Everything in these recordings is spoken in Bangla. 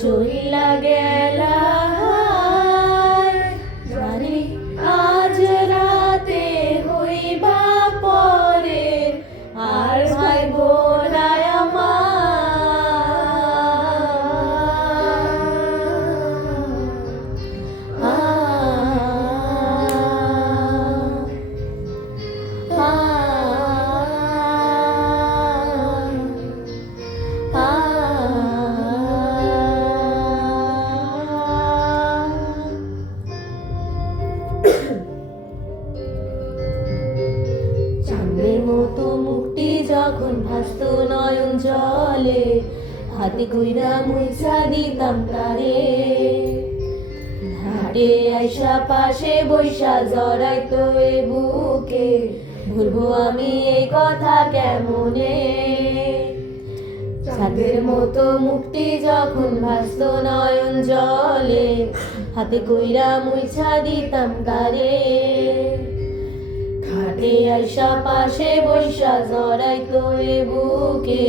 চইলা গেলা জানি আজ রাতে হইবা পরে আর ভাই বোনায় চাঁদের মতো মুক্তি যখন ভাসত নয়ন জলে হাতে কইরা মুইছা দিতাম তারে হাটে আইসা পাশে বৈশা জড়াইতো এ বুকে ভুলবো আমি এই কথা কেমনে চাঁদের মতো মুক্তি যখন ভাসত নয়ন জলে হাতে কইরা মুইছা দিতাম তারে হাটে আইসা পাশে বৈশা জড়াইতো এ বুকে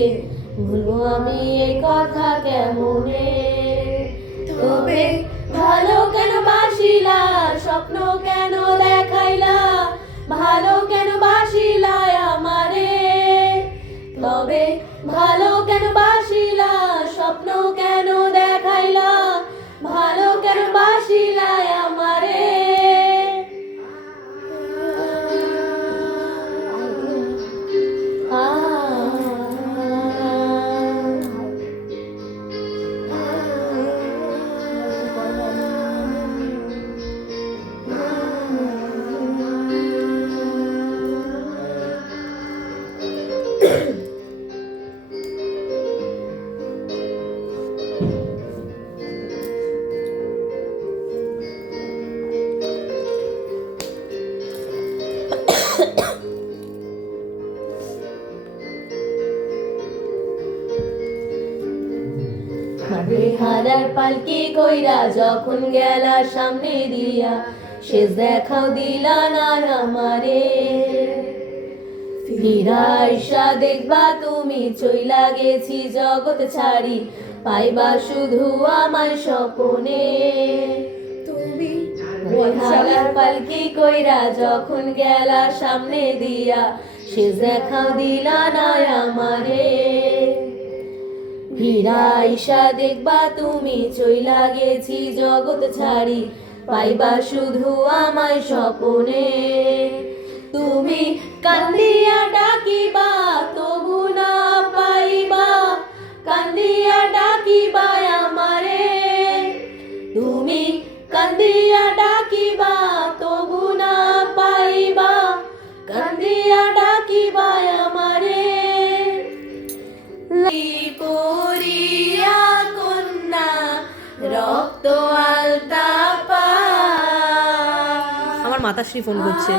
ভুলবো আমি এই কথা কেমনে তবে ভালো কেন বাসিলা স্বপ্ন কেন দেখাইলা ভালো কেন বাসিলা আমারে তবে ভালো কেন বাসিলা স্বপ্ন কেন দেখাইলা ভালো কেন বাসিলা আমারে হারার পালকি কইরা যখন গেলা সামনে দিয়া শেষ দেখাও দিলা না আমারে ফিরা আইসা দেখবা তুমি চইলা গেছি জগৎ ছাড়ি পাইবা শুধু আমায় স্বপনে তুমি হারার পালকি কইরা যখন গেলা সামনে দিয়া শেষ দেখাও দিলা না আমারে ফিরা আইসা দেখবা তুমি চইলা গেছি জগৎ ছাড়ি পাইবা শুধু আমায় স্বপনে তুমি কান্দিয়া ডাকিবা তবু না পাইবা কান্দিয়া ডাকিবা আমারে তুমি কান্দিয়া ডাকিবা তবু না পাইবা কান্দিয়া ডাকিবা আমারে পরিয়া কন্যা রক্ত আলতা পা আমার মাতাশ্রী ফোন করছে।